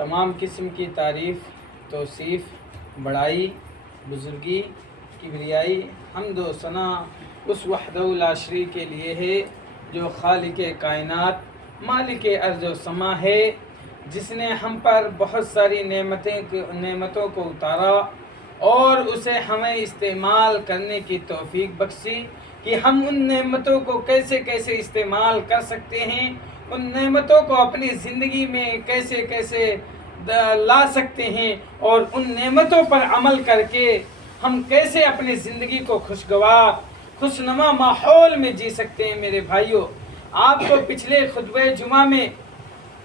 تمام قسم کی تعریف، توصیف، بڑائی، بزرگی، کبریائی، حمد و ثنا اس وحدہ لا شریک کے لیے ہے جو خالق کائنات، مالک ارض و سما ہے، جس نے ہم پر بہت ساری نعمتوں کو اتارا اور اسے ہمیں استعمال کرنے کی توفیق بخشی کہ ہم ان نعمتوں کو کیسے کیسے استعمال کر سکتے ہیں، ان نعمتوں کو اپنی زندگی میں کیسے کیسے لا سکتے ہیں، اور ان نعمتوں پر عمل کر کے ہم کیسے اپنی زندگی کو خوشگوار خوشنما ماحول میں جی سکتے ہیں۔ میرے بھائیوں، آپ کو پچھلے خطبہ جمعہ میں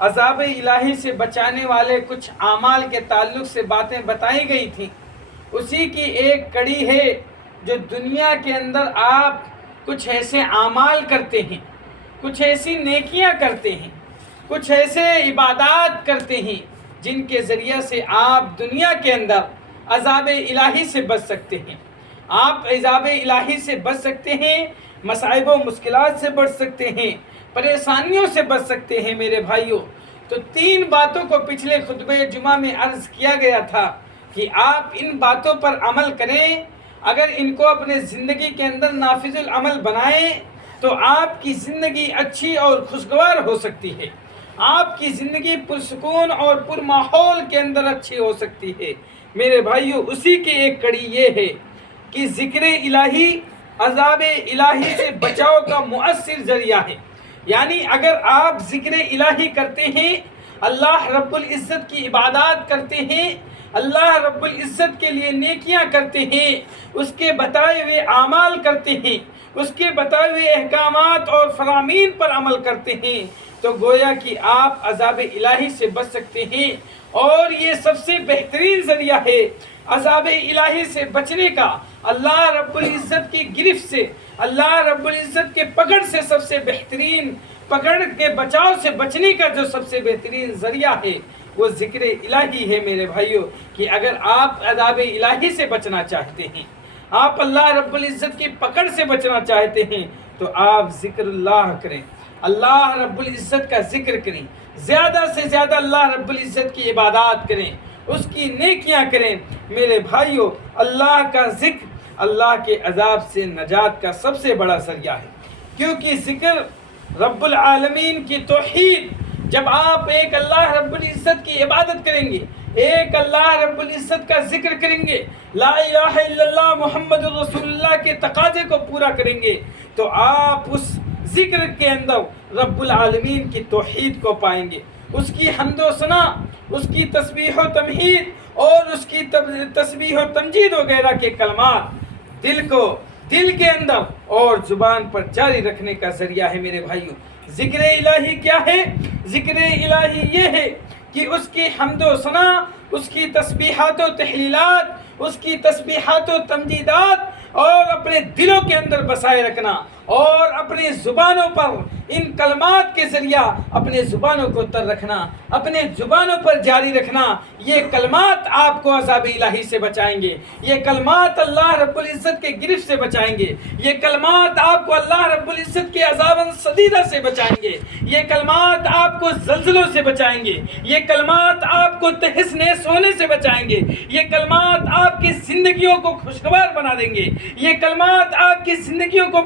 عذاب الہی سے بچانے والے کچھ اعمال کے تعلق سے باتیں بتائی گئی تھیں، اسی کی ایک کڑی ہے جو دنیا کے اندر آپ کچھ ایسے اعمال کرتے ہیں، کچھ ایسی نیکیاں کرتے ہیں، کچھ ایسے عبادات کرتے ہیں جن کے ذریعے سے آپ دنیا کے اندر عذاب الہی سے بچ سکتے ہیں۔ آپ عذاب الہی سے بچ سکتے ہیں، مصائب و مشکلات سے بچ سکتے ہیں، پریشانیوں سے بچ سکتے ہیں۔ میرے بھائیوں، تو 3 باتوں کو پچھلے خطبہ جمعہ میں عرض کیا گیا تھا کہ آپ ان باتوں پر عمل کریں، اگر ان کو اپنے زندگی کے اندر نافذ العمل بنائیں تو آپ کی زندگی اچھی اور خوشگوار ہو سکتی ہے، آپ کی زندگی پرسکون اور پر ماحول کے اندر اچھی ہو سکتی ہے۔ میرے بھائیوں، اسی کی ایک کڑی یہ ہے کہ ذکر الہی عذاب الہی سے بچاؤ کا مؤثر ذریعہ ہے۔ یعنی اگر آپ ذکر الہی کرتے ہیں، اللہ رب العزت کی عبادات کرتے ہیں، اللہ رب العزت کے لیے نیکیاں کرتے ہیں، اس کے بتائے ہوئے اعمال کرتے ہیں، اس کے بتائے ہوئے احکامات اور فرامین پر عمل کرتے ہیں، تو گویا کہ آپ عذاب الہی سے بچ سکتے ہیں۔ اور یہ سب سے بہترین ذریعہ ہے عذاب الہی سے بچنے کا، اللہ رب العزت کی گرفت سے، اللہ رب العزت کے پکڑ سے سب سے بہترین پکڑ کے بچاؤ سے بچنے کا جو سب سے بہترین ذریعہ ہے وہ ذکر الہی ہے۔ میرے بھائیوں، کہ اگر آپ عذاب الہی سے بچنا چاہتے ہیں، آپ اللہ رب العزت کی پکڑ سے بچنا چاہتے ہیں، تو آپ ذکر اللہ کریں، اللہ رب العزت کا ذکر کریں، زیادہ سے زیادہ اللہ رب العزت کی عبادات کریں، اس کی نیکیاں کریں۔ میرے بھائیوں، اللہ کا ذکر اللہ کے عذاب سے نجات کا سب سے بڑا ذریعہ ہے، کیونکہ ذکر رب العالمین کی توحید، جب آپ ایک اللہ رب العزت کی عبادت کریں گے، ایک اللہ رب العزت کا ذکر کریں گے، لا الہ الا اللہ محمد الرسول اللہ کے تقاضے کو پورا کریں گے، تو آپ اس ذکر کے اندر رب العالمین کی توحید کو پائیں گے، اس کی حمد و ثنا، اس کی تسبیح و تمجید اور اس کی تسبیح و تمجید وغیرہ کے کلمات دل کے اندر اور زبان پر جاری رکھنے کا ذریعہ ہے۔ میرے بھائیوں، ذکر الہی کیا ہے؟ ذکر الہی یہ ہے کہ اس کی حمد و ثنا، اس کی تسبیحات و تحلیلات، اس کی تسبیحات و تمجیدات اور اپنے دلوں کے اندر بسائے رکھنا، اور اپنی زبانوں پر ان کلمات کے ذریعہ اپنے زبانوں کو تر رکھنا، اپنے زبانوں پر جاری رکھنا، یہ کلمات آپ کو عذاب الہی سے بچائیں گے، یہ کلمات اللہ رب العزت کے گرفت سے بچائیں گے، یہ کلمات آپ کو اللہ رب العزت کے عذاب شدیدہ سے بچائیں گے، یہ کلمات آپ کو زلزلوں سے بچائیں گے، یہ کلمات آپ کو تہس نہس ہونے سے بچائیں گے، یہ کلمات آپ کی زندگیوں کو خوشگوار بنا دیں گے، یہ کلمات آپ کی زندگیوں کو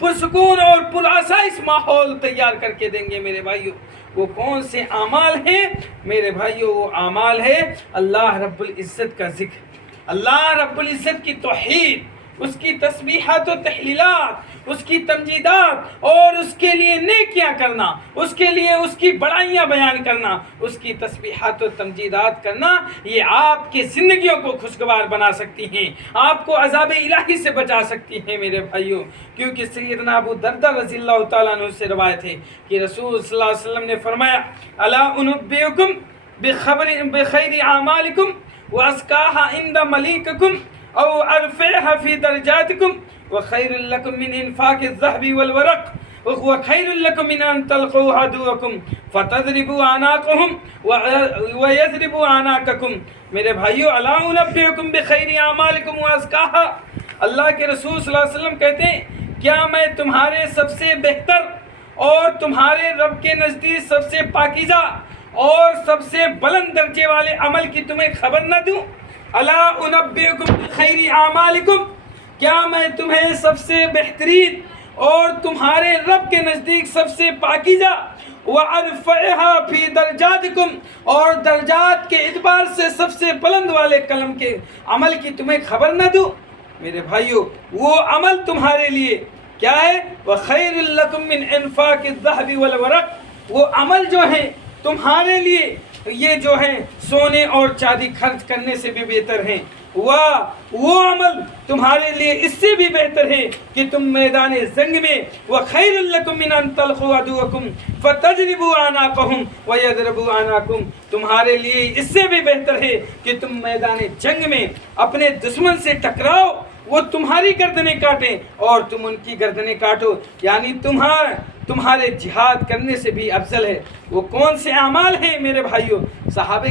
پرسکون اور پرآسائش ماحول تیار کر کے دیں گے۔ میرے بھائیوں، وہ کون سے اعمال ہیں؟ میرے بھائیوں، وہ اعمال ہے اللہ رب العزت کا ذکر، اللہ رب العزت کی توحید، اس کی تسبیحات و تحلیلات، اس کی تمجیدات اور اس کے لیے نیکیاں کرنا، اس کے لیے اس کی بڑائیاں بیان کرنا، اس کی تسبیحات و تمجیدات کرنا، یہ آپ کی زندگیوں کو خوشگوار بنا سکتی ہیں، آپ کو عذاب الہی سے بچا سکتی ہیں۔ میرے بھائیوں، کیونکہ سیدنا ابو دردہ رضی اللہ تعالیٰ عنہ سے روایت ہے کہ رسول صلی اللہ علیہ وسلم نے فرمایا، الا انبئکم بخیر اعمالکم وازکاها عند ملیککم او ارفعها فی درجاتکم وخیر لکم من انفاق الذهب والورق وخیر لکم من ان تلقوا عدوکم فتضربوا اعناقهم ويضربوا اعناقکم۔ میرے بھائیو، الا انبئکم بخیر اعمالکم وازکاها، اللہ کے رسول صلی اللہ علیہ وسلم کہتے ہیں، کیا میں تمہارے سب سے بہتر اور تمہارے رب کے نزدیک سب سے پاکیزہ اور سب سے بلند درجے والے عمل کی تمہیں خبر نہ دوں؟ الا انبئکم بخیر اعمالکم، کیا میں تمہیں سب سے بہترین اور تمہارے رب کے نزدیک سب سے پاکیزہ وَأَرْفَعِهَا فِي دَرَجَاتِكُمْ اور درجات کے اعتبار سے سب سے بلند والے کلم کے عمل کی تمہیں خبر نہ دوں؟ میرے بھائیو، وہ عمل تمہارے لیے کیا ہے؟ وَخَيْرٌ لَكُمْ مِنْ إِنْفَاقِ الذَّهَبِ وَالْوَرَقِ، وہ عمل جو ہیں تمہارے لیے یہ جو ہیں سونے اور چاندی خرچ کرنے سے بھی بہتر ہیں، وہ عمل تمہارے لیے اس سے بھی بہتر ہے کہ تم میدان جنگ میں وَخَيْرٌ لَكُمْ مِنْ أَنْ تَلْقُوا عَدُوَّكُمْ فَتَضْرِبُوا أَعْنَاقَهُمْ وَيَضْرِبُوا أَعْنَاقَكُمْ، تمہارے لیے اس سے بھی بہتر ہے کہ تم میدان جنگ میں اپنے دشمن سے ٹکراؤ، وہ تمہاری گردنیں کاٹیں اور تم ان کی گردنیں کاٹو، یعنی تمہارے جہاد کرنے سے بھی افضل ہے۔ وہ کون سے اعمال ہیں میرے بھائیوں؟ صحابہ